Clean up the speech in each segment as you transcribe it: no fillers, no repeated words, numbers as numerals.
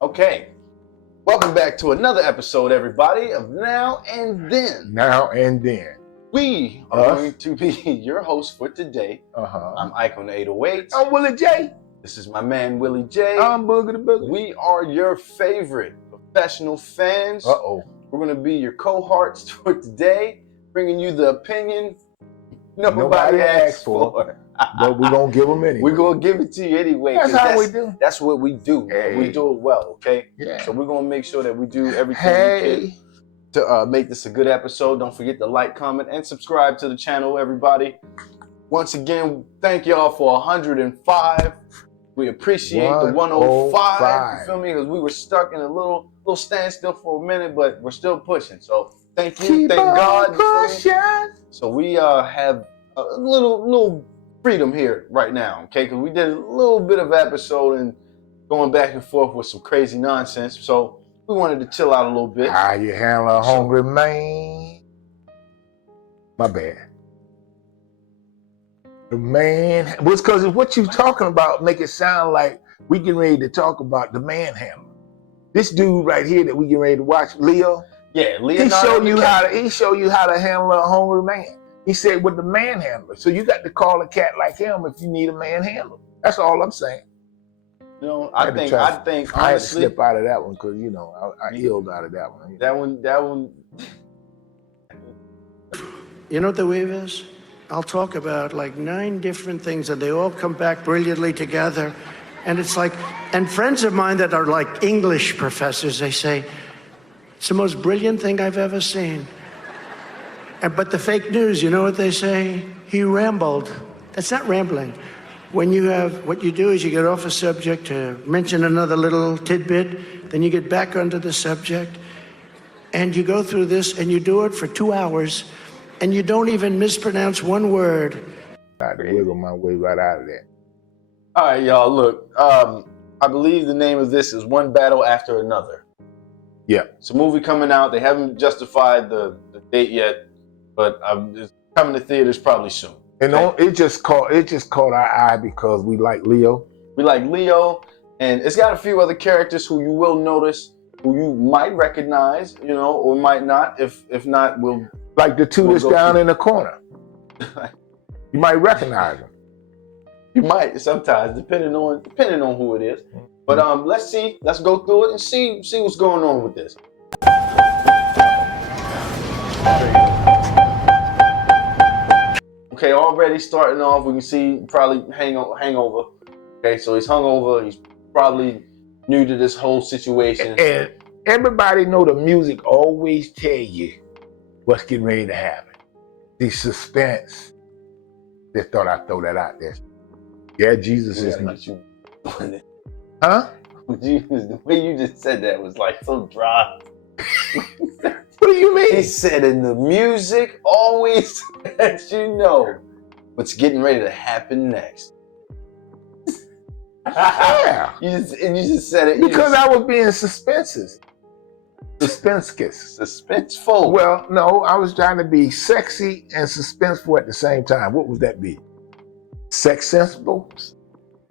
Okay, welcome back to another episode, everybody, of Now and Then. Now and Then. We are going to be your host for today. I'm Ike on the 808. I'm Willie J. This is my man, Willie J. I'm Booger the Booger. We are your favorite professional fans. Uh-oh. We're going to be your cohorts for today, bringing you the opinion nobody asked for. But we're going to give them anyway. We're going to give it to you anyway. That's how we do. That's what we do. Hey. We do it well, okay? Yeah. So we're going to make sure that we do everything we can to make this a good episode. Don't forget to like, comment, and subscribe to the channel, everybody. Once again, thank y'all for 105. We appreciate the 105. You feel me? Because we were stuck in a little standstill for a minute, but we're still pushing. So thank you. Thank God. So we have a little freedom here right now, okay? Because we did a little bit of episode and going back and forth with some crazy nonsense. So we wanted to chill out a little bit. How you handle a hungry man? My bad. The man, well, it's because what you talking about make it sound like we getting ready to talk about the manhandler. This dude right here that we getting ready to watch, Leo. Yeah, Leonardo. He show you how to handle a hungry man. He said with the manhandler. So you got to call a cat like him if you need a manhandler. That's all I'm saying. You know, I think honestly, I had to slip out of that one because I healed out of that one. That one. You know what the wave is? I'll talk about like 9 different things and they all come back brilliantly together. And it's like, and friends of mine that are like English professors, they say, it's the most brilliant thing I've ever seen. But the fake news, you know what they say? He rambled. That's not rambling. When you have, what you do is you get off a subject to mention another little tidbit, then you get back onto the subject, and you go through this and you do it for 2 hours, and you don't even mispronounce one word. I had to wiggle my way right out of there. All right, y'all, look, I believe the name of this is One Battle After Another. Yeah. It's a movie coming out. They haven't justified the date yet, but it's coming to theaters probably soon. And it just caught our eye because we like Leo. We like Leo, and it's got a few other characters who you will notice, who you might recognize, or might not. If not, we'll like the two that's down in the corner. You might recognize them. You might sometimes, depending on who it is. But let's go through it and see what's going on with this. Okay, already starting off, we can see probably hangover. Okay, so he's hungover. He's probably new to this whole situation. And everybody know the music always tell you what's getting ready to happen. The suspense. Just thought I'd throw that out there. Yeah, Jesus is not. Huh? The way you just said that was like so dry. What do you mean? He said, and the music always lets you know what's getting ready to happen next. Yeah. You just said it. Because I was being suspenseful. Suspenseful. Well, no, I was trying to be sexy and suspenseful at the same time. What would that be? Sex sensible?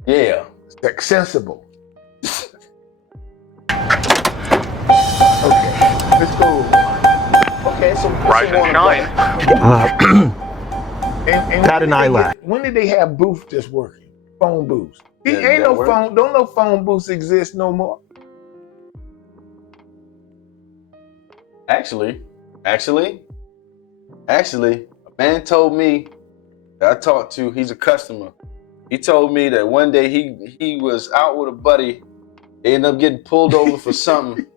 Yeah. Sex sensible. Okay, let's go. Okay, so Rise and shine. Pat and I. When did they have booths just working? Phone booths. Ain't no phone. Don't no phone booths exist no more. Actually, a man told me that I talked to. He's a customer. He told me that one day he was out with a buddy. They ended up getting pulled over for something,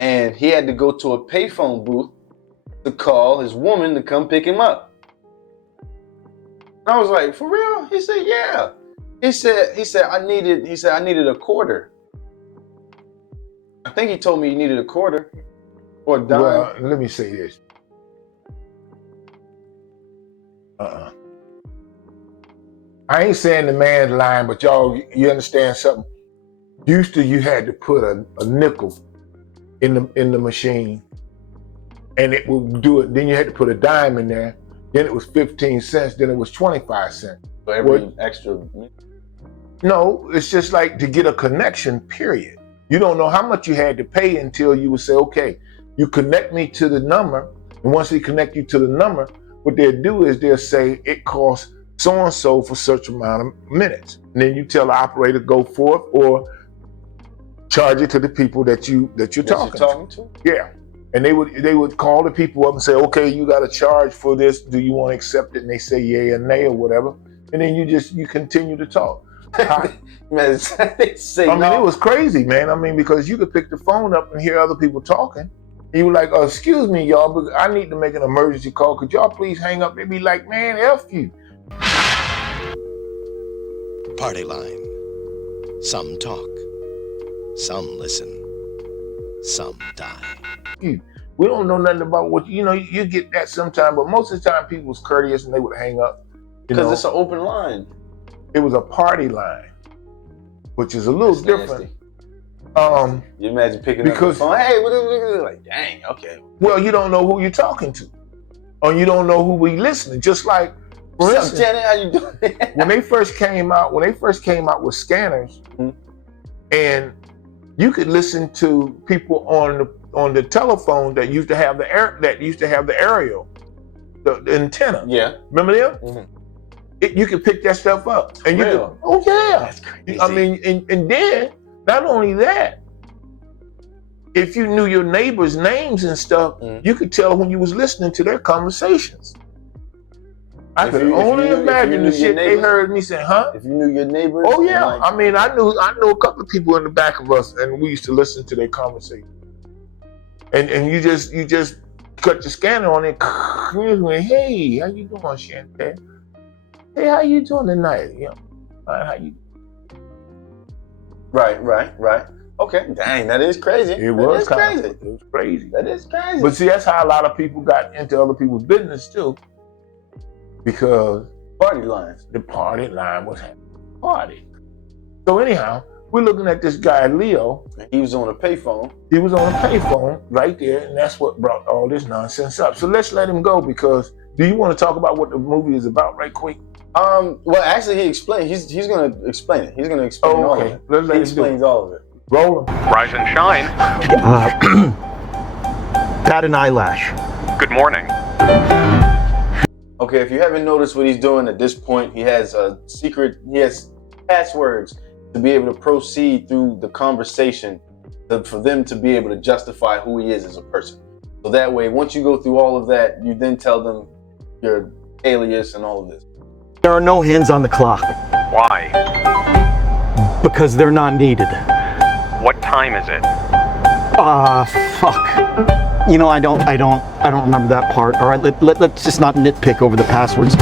and he had to go to a payphone booth to call his woman to come pick him up. And I was like, "For real?" He said, "Yeah." He said I needed a quarter. I think he told me he needed a quarter or a dime. Well, let me say this. I ain't saying the man's lying, but y'all, you understand something? Used to, you had to put a nickel in the machine, and it would do it. Then you had to put a dime in there. Then it was 15 cents. Then it was 25 cents. So every extra. No, it's just like to get a connection. Period. You don't know how much you had to pay until you would say, okay, you connect me to the number. And once they connect you to the number, what they'll do is they'll say it costs so-and-so for such amount of minutes. And then you tell the operator go forth or charge it to the people that you're talking to. Yeah. And they would call the people up and say, okay, you got to charge for this. Do you want to accept it? And they say yay or nay or whatever. And then you continue to talk. Man, they say I mean, it was crazy, man. I mean, because you could pick the phone up and hear other people talking. You were like, oh, excuse me, y'all, but I need to make an emergency call. Could y'all please hang up? They'd be like, man, F you. Party line. Some talk. Some listen. Some die. We don't know nothing about what, you get that sometime, but most of the time people was courteous and they would hang up. Because it's an open line. It was a party line, which is a little different. You imagine picking up the phone, hey, what like, dang, okay. Well, you don't know who you're talking to. Or you don't know who we listening. Just like, for instance, Janet, how you doing? when they first came out with scanners, and you could listen to people on the telephone that used to have the aerial, the antenna. Yeah. Remember them? Mm-hmm. You could pick that stuff up, and you could, oh yeah. That's crazy. I mean, and then not only that, if you knew your neighbors' names and stuff, you could tell when you was listening to their conversations. I could only imagine the shit they heard me say, huh? If you knew your neighbors. Oh yeah. I mean, I knew a couple of people in the back of us, and we used to listen to their conversation. And you just cut the scanner on it. Hey, how you doing, Chantel? Hey, how you doing tonight? How you? Right. Okay. Dang, that is crazy. It was crazy. That is crazy. But see, that's how a lot of people got into other people's business too. Because party lines. The party line was having a party. So anyhow, we're looking at this guy, Leo. He was on a payphone. He was on a payphone right there, and that's what brought all this nonsense up. So let's let him go, because do you want to talk about what the movie is about right quick? Well, actually, he explained. He's going to explain it. He's going to explain all of it. He explains all of it. Roll him. Rise and shine. Bat an eyelash. Good morning. Okay, if you haven't noticed what he's doing at this point, he has passwords to be able to proceed through the conversation, for them to be able to justify who he is as a person. So that way, once you go through all of that, you then tell them your alias and all of this. There are no hands on the clock. Why? Because they're not needed. What time is it? Fuck. I don't remember that part. All right, let's just not nitpick over the passwords.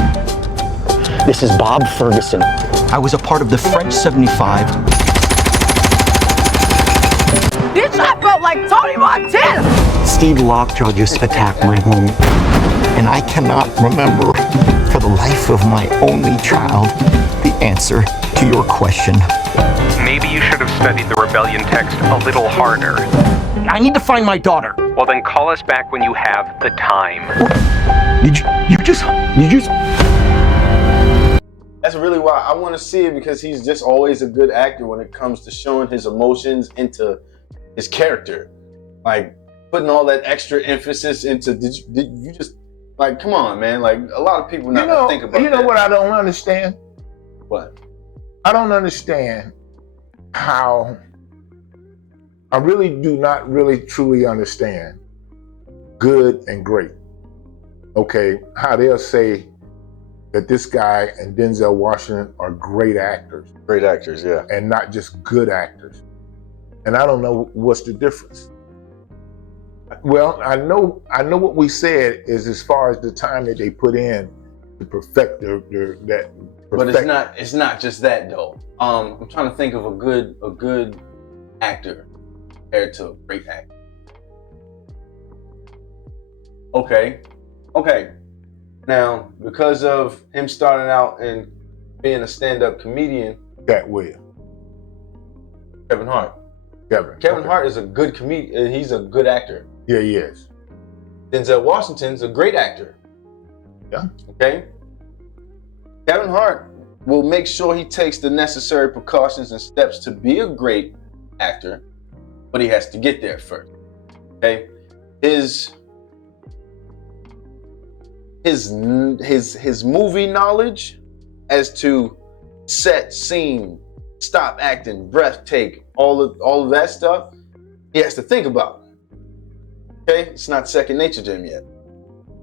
This is Bob Ferguson. I was a part of the French 75. Bitch, I felt like Tony Montana! Steve Lockjaw just attacked my home. And I cannot remember, for the life of my only child, the answer to your question. Maybe you should have studied the rebellion text a little harder. I need to find my daughter. Well, then call us back when you have the time. You just... That's really why I want to see it, because he's just always a good actor when it comes to showing his emotions into his character. Like, putting all that extra emphasis into, did you just, like, come on, man. Like, a lot of people not gonna think about that. You know what I don't understand? What? I don't understand how, I really do not really truly understand good and great. Okay, how they'll say that this guy and Denzel Washington are great actors. Great actors, yeah. And not just good actors. And I don't know what's the difference. Well, I know what we said is as far as the time that they put in to perfect that. But it's not just that though. I'm trying to think of a good actor compared to a great actor. Okay. Now, because of him starting out and being a stand-up comedian, that way. Kevin Hart. Kevin Hart is a good comedian. He's a good actor. Yeah, he is. Denzel Washington's a great actor. Yeah. Okay. Kevin Hart will make sure he takes the necessary precautions and steps to be a great actor, but he has to get there first. Okay, his movie knowledge as to set, scene, stop acting, breath take, all of that stuff, he has to think about. Okay, it's not second nature to him yet.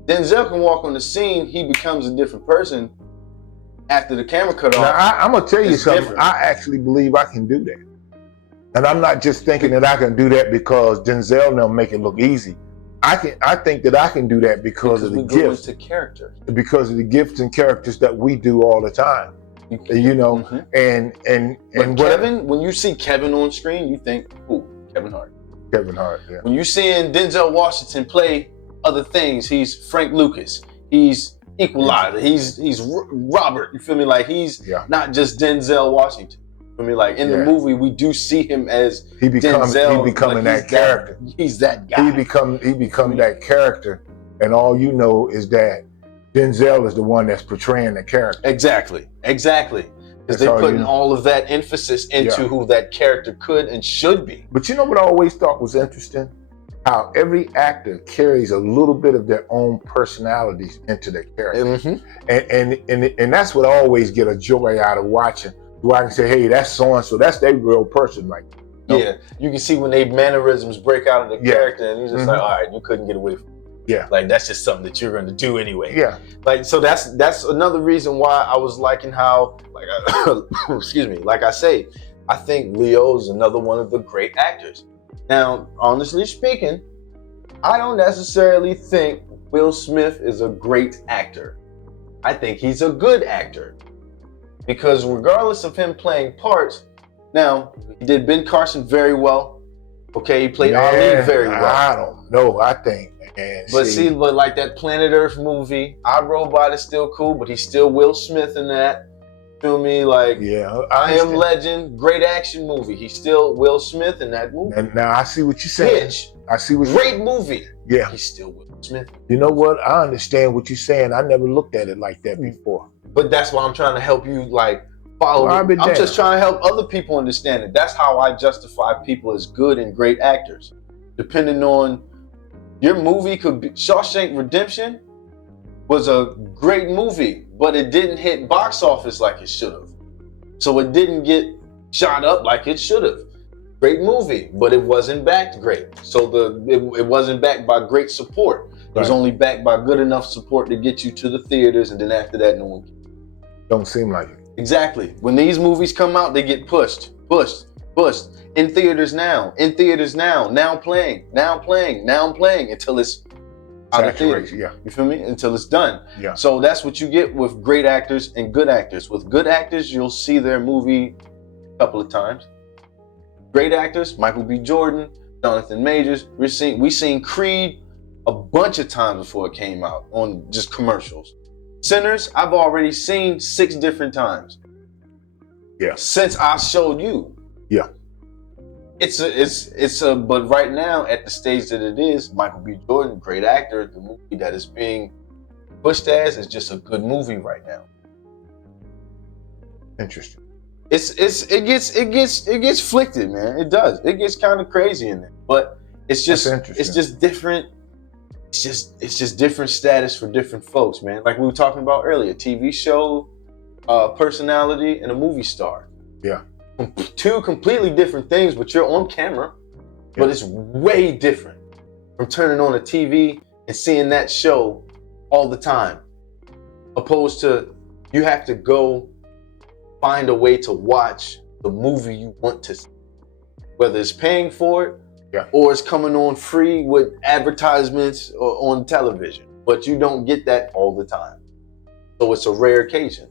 Denzel can walk on the scene, he becomes a different person after the camera cut off. Now, I'm gonna tell you It's something. different. I actually believe I can do that, and I'm not just thinking that I can do that because Denzel now make it look easy. I think that I can do that because of the we go gifts, into character. because of the gifts and characters that we do all the time. You know, and But what- Kevin, when you see Kevin on screen, you think, ooh, Kevin Hart. Kevin Hart, yeah. When you're seeing Denzel Washington play other things, he's Frank Lucas, he's Equalizer, he's Robert. You feel me? Like he's not just Denzel Washington. You feel me? Like in the movie, we do see him as he becomes Denzel, he becoming like that character. He's that guy. He become that character, and all you know is that Denzel is the one that's portraying the character. Exactly. Because they're putting all of that emphasis into who that character could and should be. But you know what I always thought was interesting? How every actor carries a little bit of their own personalities into their character. And that's what I always get a joy out of watching. Where I can say, hey, that's so-and-so, that's their real person. Like, yeah, you can see when they mannerisms break out of the character and you're just like, all right, you couldn't get away from it. Yeah. Like, that's just something that you're going to do anyway. Yeah. Like, so that's another reason why I was liking how, like, excuse me, like I say, I think Leo is another one of the great actors. Now, honestly speaking, I don't necessarily think Will Smith is a great actor. I think he's a good actor. Because regardless of him playing parts, now, he did Ben Carson very well. Okay, he played Ali very well. I don't know. I think, man. But like that Planet Earth movie, I Robot is still cool, but he's still Will Smith in that. Feel me? Like, I Am Legend, great action movie. He's still Will Smith in that movie. And now I see what you're saying. Hitch, I see what great movie. Yeah. He's still Will Smith. You know what? I understand what you're saying. I never looked at it like that before. But that's why I'm trying to help you, like, follow me. I'm just trying to help other people understand it. That's how I justify people as good and great actors. Depending on your movie, could be Shawshank Redemption was a great movie, but it didn't hit box office like it should have. So it didn't get shot up like it should have. Great movie, but it wasn't backed great. So it wasn't backed by great support. It was only backed by good enough support to get you to the theaters, and then after that, no one cared. Don't seem like it. Exactly. When these movies come out, they get pushed. In theaters now, now playing, until it's out of theaters. Yeah. You feel me? Until it's done. Yeah. So that's what you get with great actors and good actors. With good actors, you'll see their movie a couple of times. Great actors, Michael B. Jordan, Jonathan Majors. We seen Creed a bunch of times before it came out on just commercials. Sinners, I've already seen 6 different times. Yeah. Since I showed you. Yeah. But right now, at the stage that it is, Michael B. Jordan, great actor, the movie that is being pushed as is just a good movie right now. Interesting. It gets flicked, man. It does. It gets kind of crazy in there. But it's just different. It's just different status for different folks, man. Like we were talking about earlier, TV show personality and a movie star. Yeah. 2 completely different things, but you're on camera. Yeah. But it's way different from turning on a TV and seeing that show all the time, opposed to you have to go find a way to watch the movie you want to see, whether it's paying for it. Yeah. Or it's coming on free with advertisements or on television, but you don't get that all the time. So it's a rare occasion.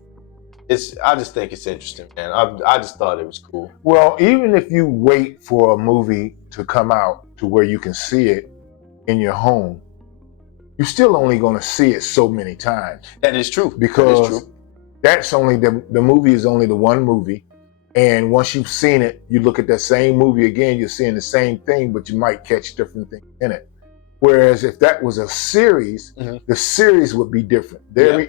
I just think it's interesting, man. I just thought it was cool. Well, even if you wait for a movie to come out to where you can see it in your home, you're still only going to see it so many times. That is true. Because that's only the movie is only the one movie. And once you've seen it, you look at that same movie again, you're seeing the same thing, but you might catch different things in it. Whereas if that was a series, the series would be different.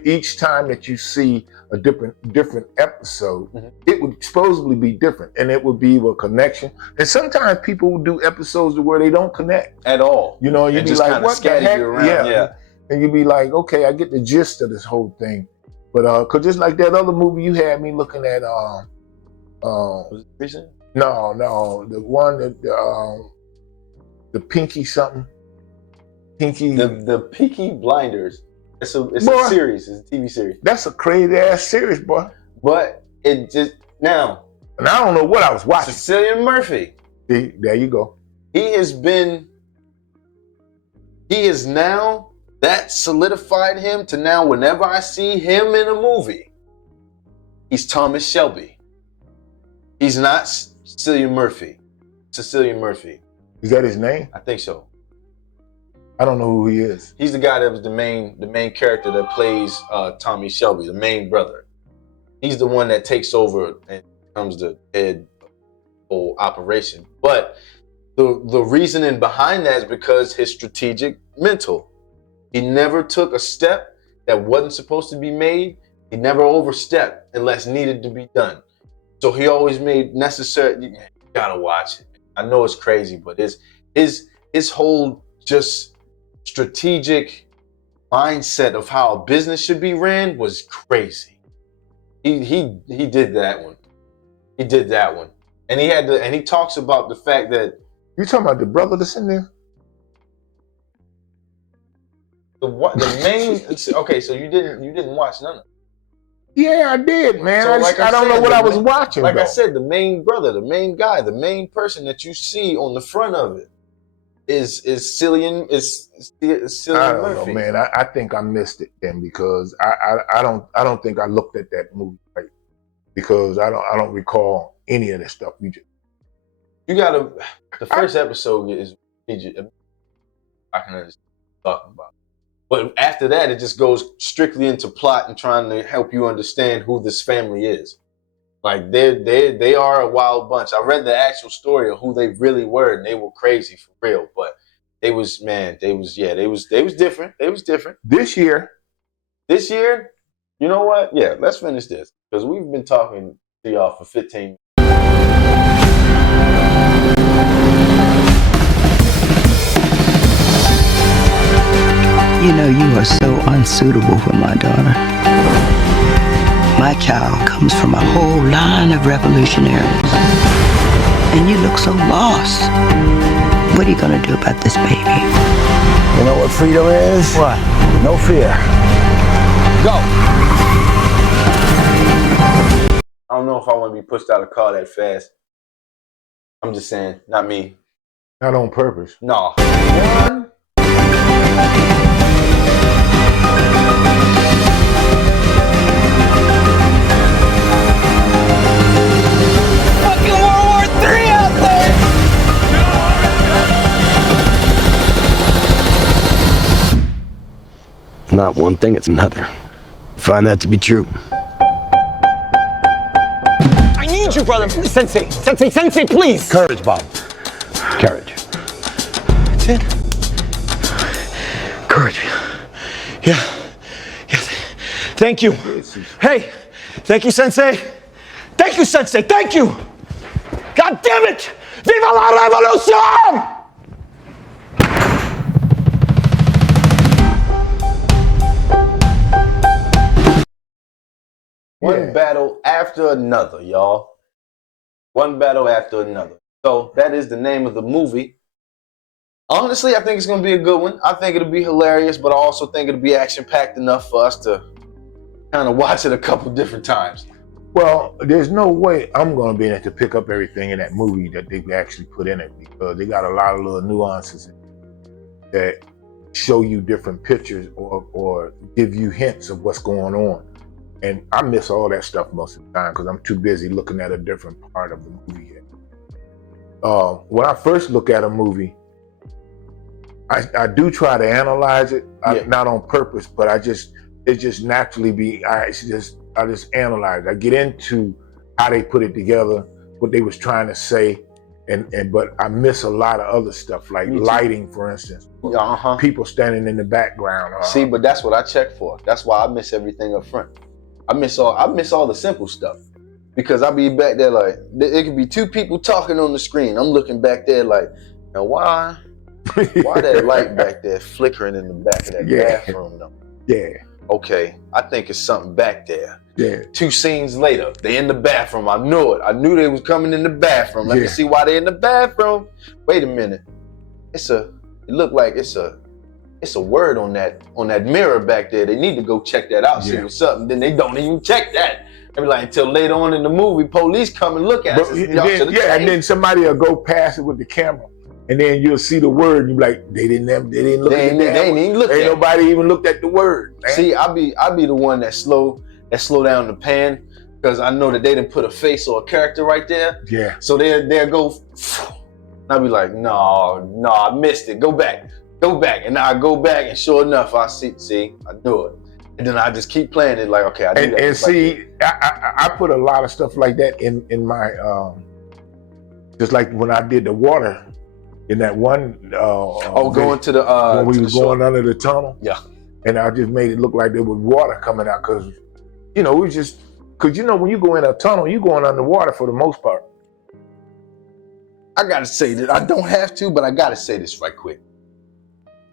Each time that you see a different episode, it would supposedly be different, and it would be a connection. And sometimes people will do episodes where they don't connect at all. You know, you'd be like, "What the heck?" Yeah. And you'd be like, "Okay, I get the gist of this whole thing." But cause just like that other movie you had me looking at, was it recent? No, the one that the Pinky something. Pinky. The Peaky Blinders. It's a series. It's a TV series. That's a crazy ass series, boy. But it just now. And I don't know what I was watching. Cillian Murphy. There you go. He is now, that solidified him to now whenever I see him in a movie, he's Thomas Shelby. He's not Cillian Murphy. Cillian Murphy. Is that his name? I think so. I don't know who he is. He's the guy that was the main character that plays Tommy Shelby, the main brother. He's the one that takes over and becomes the head of the whole operation. But the reasoning behind that is because his strategic mental. He never took a step that wasn't supposed to be made. He never overstepped unless needed to be done. So he always made necessary. You gotta watch it. I know it's crazy, but his whole just strategic mindset of how a business should be ran was crazy. He did that one. He did that one, and he talks about the fact that you talking about the brother that's in there. The main okay, so you didn't watch none of it. Yeah, I did, man. So I don't know what I was watching. Like though. I said, the main brother, the main guy, the main person that you see on the front of it is Cillian Murphy. I don't know, man. I think I missed it then because I don't think I looked at that movie right because I don't recall any of the stuff you just. You gotta. The first episode is I can understand what you're talking about. But after that, it just goes strictly into plot and trying to help you understand who this family is. Like they are a wild bunch. I read the actual story of who they really were, and they were crazy for real. But they was different. They was different. This year, you know what? Yeah, let's finish this because we've been talking to y'all for 15 minutes. You know, you are so unsuitable for my daughter. My child comes from a whole line of revolutionaries. And you look so lost. What are you gonna do about this baby? You know what freedom is? What? No fear. Go! I don't know if I want to be pushed out of the car that fast. I'm just saying, not me. not on purpose. No. One. Not one thing, it's another. Find that to be true. I need you, brother. Sensei, please. Courage, Bob. Courage. That's it. Courage. Yeah. Yes. Thank you. Hey, thank you, Sensei. Thank you, Sensei. Thank you. God damn it! Viva la revolution! One battle after another, y'all. One battle after another. So that is the name of the movie. Honestly, I think it's going to be a good one. I think it'll be hilarious, but I also think it'll be action-packed enough for us to kind of watch it a couple different times. Well, there's no way I'm going to be able to pick up everything in that movie that they actually put in it, because they got a lot of little nuances that show you different pictures or give you hints of what's going on. And I miss all that stuff most of the time because I'm too busy looking at a different part of the movie yet. When I first look at a movie, I do try to analyze it, not on purpose, but it just naturally I just analyze. I get into how they put it together, what they was trying to say, but I miss a lot of other stuff like lighting, for instance. People standing in the background. See, but that's what I check for. That's why I miss everything up front. I miss all the simple stuff because I be back there like it could be two people talking on the screen. I'm looking back there like, now why that light back there flickering in the back of that bathroom though? Yeah. Okay, I think it's something back there. Yeah. 2 scenes later, they in the bathroom. I knew it. I knew they was coming in the bathroom. Let me see why they in the bathroom. Wait a minute. It looked like it's a word on that mirror back there. They need to go check that out, see what's up. And then they don't even check that. They be like, until later on in the movie, police come and look at us. And then somebody will go past it with the camera. And then you'll see the word, and you be like, they didn't look at it. They ain't even look at it. Ain't nobody even looked at the word. Man. See, I be the one that slow down the pan because I know that they didn't put a face or a character right there. Yeah. So they'll go, and I'll be like, no, I missed it. Go back. And I go back, and sure enough, I see, I knew it. And then I just keep playing it like, okay, I do that. And see, I put a lot of stuff like that in my, just like when I did the water. In that one, going to the when we were going shore. under the tunnel, and I just made it look like there was water coming out because, we just because when you go in a tunnel, you going underwater for the most part. I gotta say that I don't have to, but I gotta say this right quick.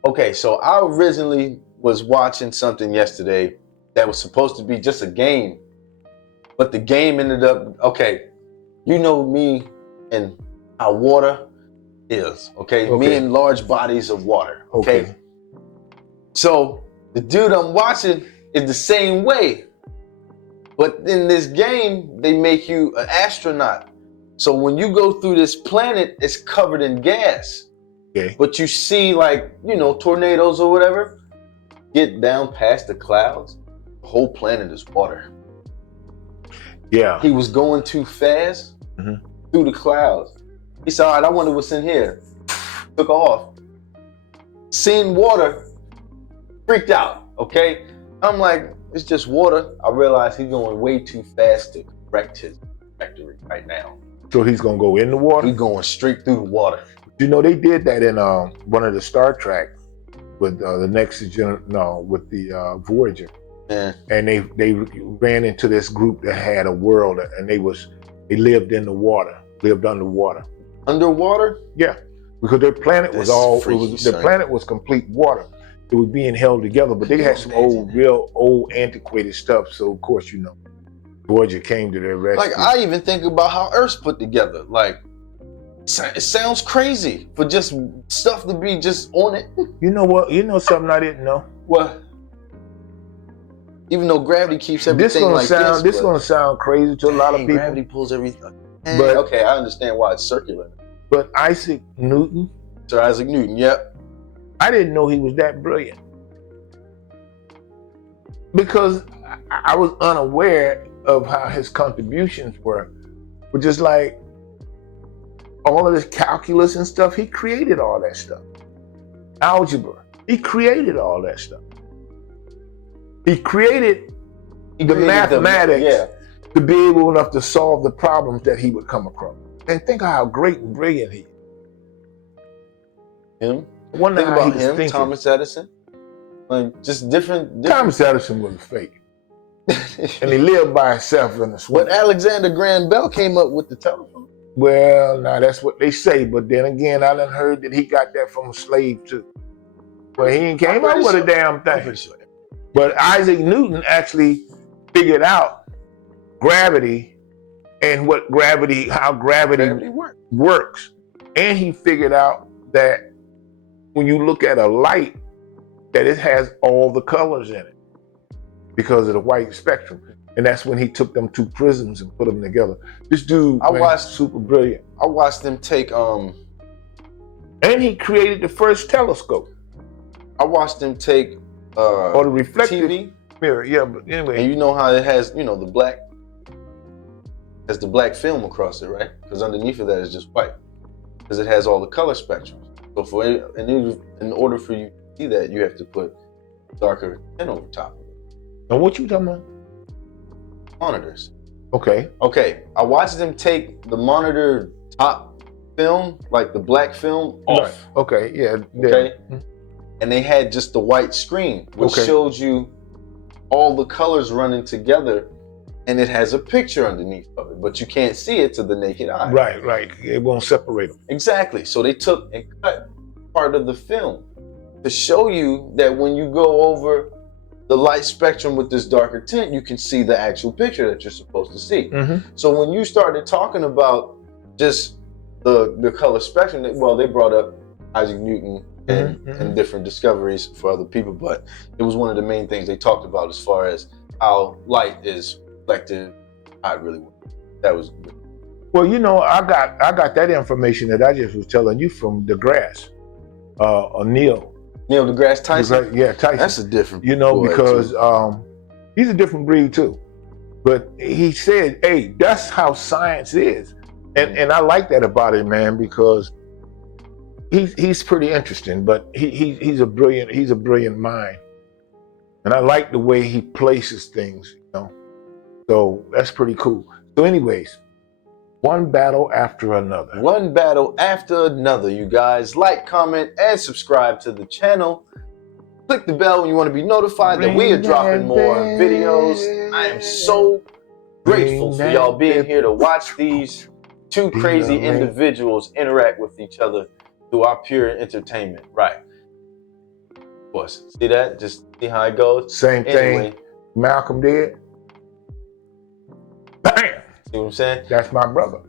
Okay, so I originally was watching something yesterday that was supposed to be just a game, but the game ended up me and our water. Me in large bodies of water. Okay. So the dude I'm watching is the same way. But in this game, they make you an astronaut. So when you go through this planet, it's covered in gas. Okay. But you see tornadoes or whatever, get down past the clouds, the whole planet is water. Yeah. He was going too fast through the clouds. He said, all right, I wonder what's in here. Took off. Seen water, freaked out, okay? I'm like, it's just water. I realized he's going way too fast to correct his trajectory right now. So he's going to go in the water? He's going straight through the water. They did that in one of the Star Trek with with the Voyager. Yeah. And they ran into this group that had a world, and they lived in the water, lived underwater. Underwater? Yeah, because their planet their planet was complete water. It was being held together, but they had some real old antiquated stuff. So of course, Voyager came to their rescue. Like I even think about how Earth's put together. Like it sounds crazy for just stuff to be just on it. You know what? You know something I didn't know. What? Even though gravity keeps everything this is gonna sound crazy to a lot of people. Gravity pulls everything. But okay, I understand why it's circular. But Isaac Newton. Sir Isaac Newton, yep. I didn't know he was that brilliant. Because I was unaware of how his contributions were. But just like all of this calculus and stuff, he created all that stuff. Algebra, he created all that stuff. He created the mathematics to be able enough to solve the problems that he would come across. And think of how great and brilliant he is. Him? Think about him, Thomas Edison. Like just different. Thomas Edison was fake. And he lived by himself in the swamp. But Alexander Graham Bell came up with the telephone. Well, now that's what they say. But then again, I done heard that he got that from a slave too. Well, he ain't came up with a damn thing. Sure. But Isaac Newton actually figured out gravity and how gravity works. And he figured out that when you look at a light, that it has all the colors in it because of the white spectrum. And that's when he took them two prisms and put them together. This dude super brilliant. I watched them take and he created the first telescope. I watched them take or the reflective TV mirror. Yeah, but anyway. And you know how it has, the black film across it, right? Because underneath of that is just white. Because it has all the color spectrum. So in order for you to see that, you have to put darker tint over top of it. And what you talking about? Monitors. Okay. I watched them take the monitor top film, like the black film, off. Right. Okay, yeah. Okay. And they had just the white screen, which showed you all the colors running together, and it has a picture underneath of it, but you can't see it to the naked eye. Right. It won't separate them. Exactly. So they took and cut part of the film to show you that when you go over the light spectrum with this darker tint, you can see the actual picture that you're supposed to see. So when you started talking about just the color spectrum, they brought up Isaac Newton and different discoveries for other people, but it was one of the main things they talked about as far as how light is reflected, how it really works. That was good. Well, you know, I got that information that I just was telling you from DeGrasse, Neil deGrasse Tyson. Yeah, Tyson. That's a different. You know, because he's a different breed too. But he said, "Hey, that's how science is," and I like that about him, man, because he's pretty interesting. But he's a brilliant mind, and I like the way he places things. You know, so that's pretty cool. So, anyways. One battle after another. One battle after another, you guys. Like, comment, and subscribe to the channel. Click the bell when you want to be notified that we are dropping more videos. I am so grateful for y'all being here to watch these two crazy individuals interact with each other through our pure entertainment. Right. Of course. See that? Just see how it goes. Same thing Malcolm did. Bam! See what I'm saying? That's my brother.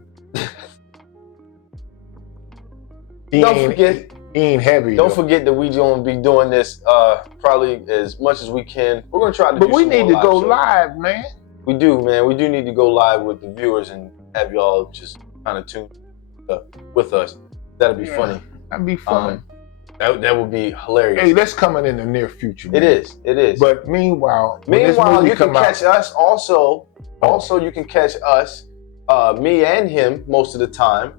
Don't forget. He ain't heavy. Don't forget that we gonna be doing this probably as much as we can. We're gonna try to. But we need to go live, man. We do, man. We do need to go live with the viewers and have y'all just kind of tune with us. That'll be funny. That'd be fun. That would be hilarious. Hey, that's coming in the near future. Man. It is. But meanwhile, you can catch us also. Also, you can catch us, me and him, most of the time,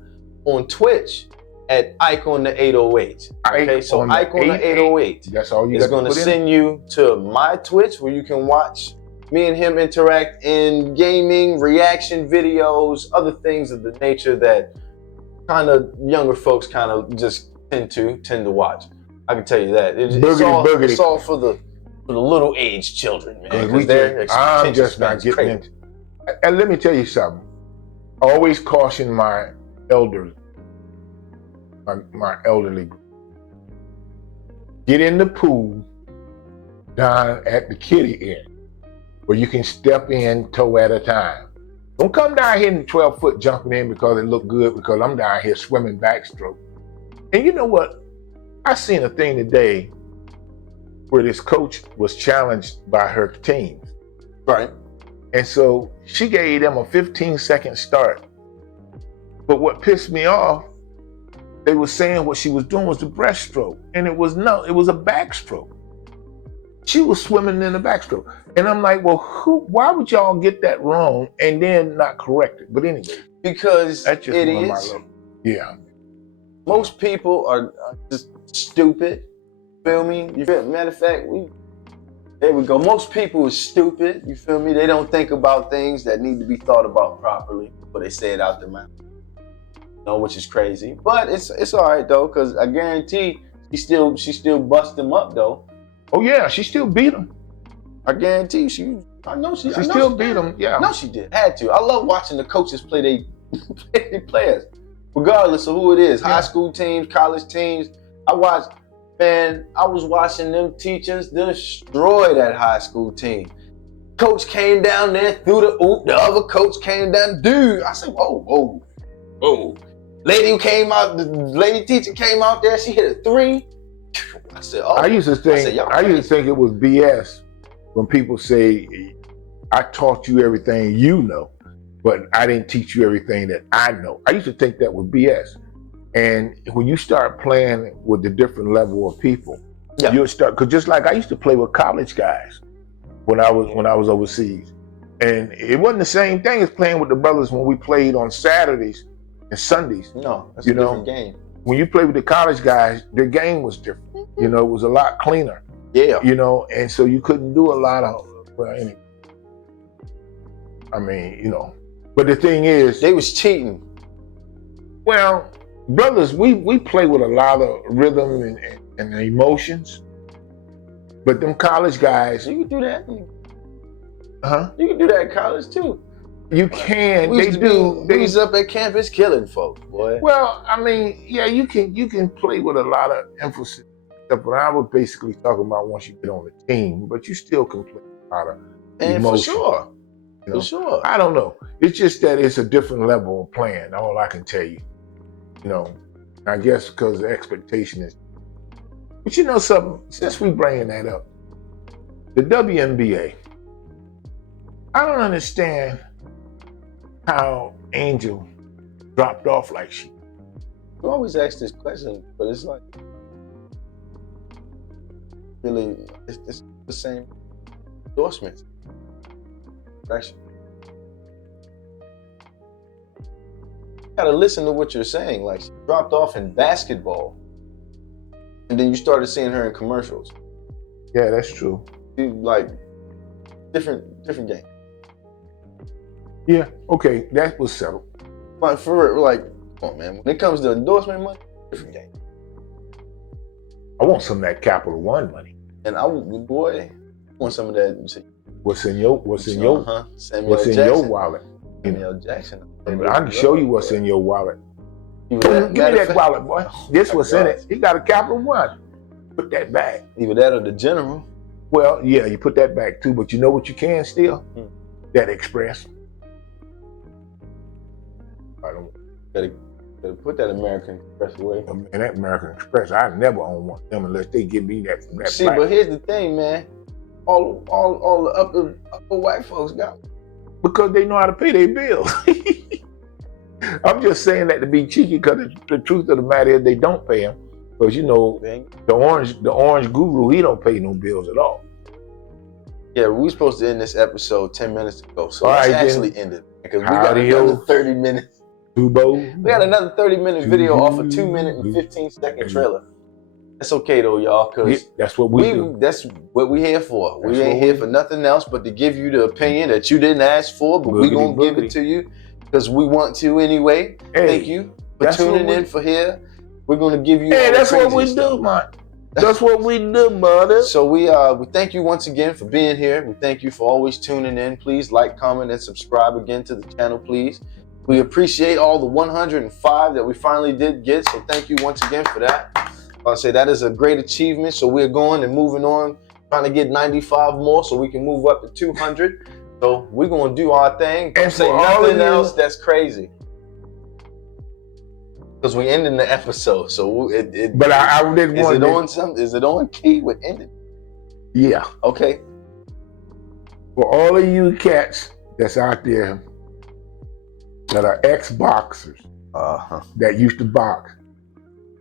on Twitch at Ike on the 808. Okay, so Ike on the 808 that's all you is going to send you to my Twitch where you can watch me and him interact in gaming, reaction videos, other things of the nature that kind of younger folks kind of just tend to watch. I can tell you that. It's all for the little age children, man. I'm just not getting into. And let me tell you something. I always caution my elderly. My elderly. Get in the pool down at the kiddie end where you can step in toe at a time. Don't come down here in 12-foot jumping in because it look good because I'm down here swimming backstroke. And you know what? I seen a thing today where this coach was challenged by her team. Right. And so she gave them a 15-second start. But what pissed me off, they were saying what she was doing was the breaststroke. And it was a backstroke. She was swimming in the backstroke. And I'm like, well, why would y'all get that wrong and then not correct it? But anyway. Because that's just idiots. Yeah. Most people are just stupid. Feel me? Matter of fact, there we go. Most people are stupid. You feel me? They don't think about things that need to be thought about properly, but they say it out their mouth. Which is crazy. But it's all right though, because I guarantee she still bust them up though. Oh yeah, she still beat him. I guarantee she still beat him. Yeah. No, she did. Had to. I love watching the coaches play their players, regardless of who it is. High school teams, college teams. I was watching them teachers destroy that high school team. Coach came down there, threw the oop. The other coach came down, dude. I said, whoa. Lady teacher came out there. She hit a 3. I said, I used to think it was BS when people say, I taught you everything you know, but I didn't teach you everything that I know. I used to think that was BS. And when you start playing with the different level of people, you'll start, because just like I used to play with college guys when I was overseas. And it wasn't the same thing as playing with the brothers when we played on Saturdays and Sundays. No, that's a different game. When you play with the college guys, their game was different. It was a lot cleaner. Yeah. And so you couldn't do a lot of, anyway. I mean, but the thing is, they was cheating. Well, brothers, we play with a lot of rhythm and emotions, but them college guys, You can do that. huh? You can do that in college too. You can. We They used to do. we was up at campus killing folks, boy. Well, I mean, yeah, you can play with a lot of emphasis. But I was basically talking about once you get on the team, but you still can play with a lot of And emotion. for sure. You know? For sure. I don't know. It's just that it's a different level of playing. All I can tell you. You know, I guess because the expectation is. But you know something? Since we bringing that up, the WNBA. I don't understand how Angel dropped off like she. You always ask this question, but it's like really it's the same endorsements. Right? You gotta listen to what you're saying. Like she dropped off in basketball, and then you started seeing her in commercials. Yeah, that's true. She, like different game. Yeah, okay, that was settled. But for like, come on, man. When it comes to endorsement money, different game. I want some of that Capital One money. And I want some of that. What's in your Samuel your wallet? Samuel Jackson. I can show you what's in your wallet. Give Give me that wallet, boy. This what's in it. He got a Capital One. Put that back. Either that or the General. Well, yeah, you put that back too, but you know what you can steal? That Express. I don't. Gotta put that American Express away. Man, that American Express, I never own one of them unless they give me that from that. See, but here's the thing, man. All the upper white folks got one. Because they know how to pay their bills. I'm just saying that to be cheeky, because the truth of the matter is they don't pay them. Because you know, the orange guru, he don't pay no bills at all. Yeah, we were supposed to end this episode 10 minutes ago, so All let's right, actually end it because we got another 30 minutes. We got another 30-minute video off a 2-minute and 15-second trailer. That's okay though, y'all, because that's what we do. That's what we here for. We ain't here for nothing else but to give you the opinion that you didn't ask for, but we gonna give it to you because we want to anyway. Hey, thank you for tuning in for here. We're gonna give you. Hey, that's what we do, man. That's what we do, brother. So we thank you once again for being here. We thank you for always tuning in. Please like, comment, and subscribe again to the channel, please. We appreciate all the 105 that we finally did get. So thank you once again for that. I'll say that is a great achievement. So we're going and moving on, trying to get 95 more so we can move up to 200. So we're gonna do our thing. Don't say nothing else that's crazy. Because we ending the episode, so But I didn't want. Is it on something? Is it on key with ending? Yeah. Okay. For all of you cats that's out there that are ex-boxers that used to box,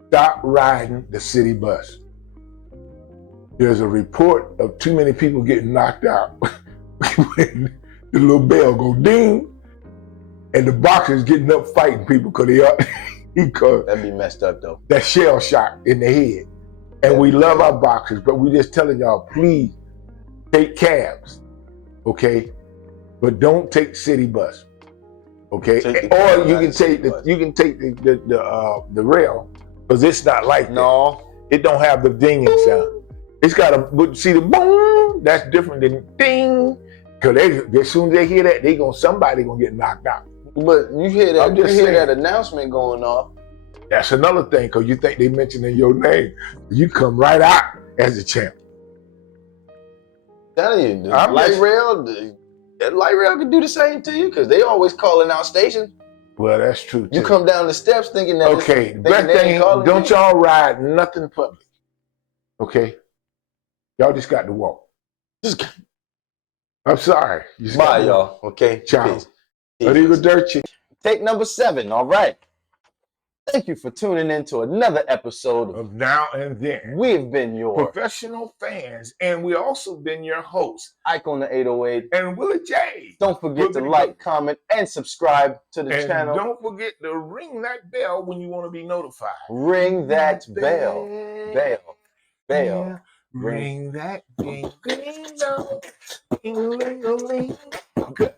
stop riding the city bus. There's a report of too many people getting knocked out when the little bell go ding, and the boxers getting up fighting people because they are. That'd be messed up though. That shell shock in the head. And we love our boxers, but we just telling y'all, please take cabs, okay? But don't take city bus, okay? Or you can take the rail, because it's not like that. It don't have the dinging sound. It's got a, see the boom, that's different than ding. Because as soon as they hear that, somebody gonna get knocked out. But you hear that? You hear that announcement going off? That's another thing, because you think they mentioning your name, you come right out as a champ. Telling you, that light rail can do the same to you because they always calling out stations. Well, that's true too. You come down the steps thinking that. Okay, best thing, don't y'all ride nothing public. Okay, y'all just got to walk. I'm sorry. Bye, y'all. Okay. Ciao. Arrivederci. Take number 7. All right. Thank you for tuning in to another episode of Now and Then. We've been your professional fans, and we also been your hosts, Ike on the 808 and Willie J. Don't forget to like, comment, and subscribe to the channel. Don't forget to ring that bell when you want to be notified. Ring that bell. Bell. Ring that ding ding dong. Ding, ding, ding. Good.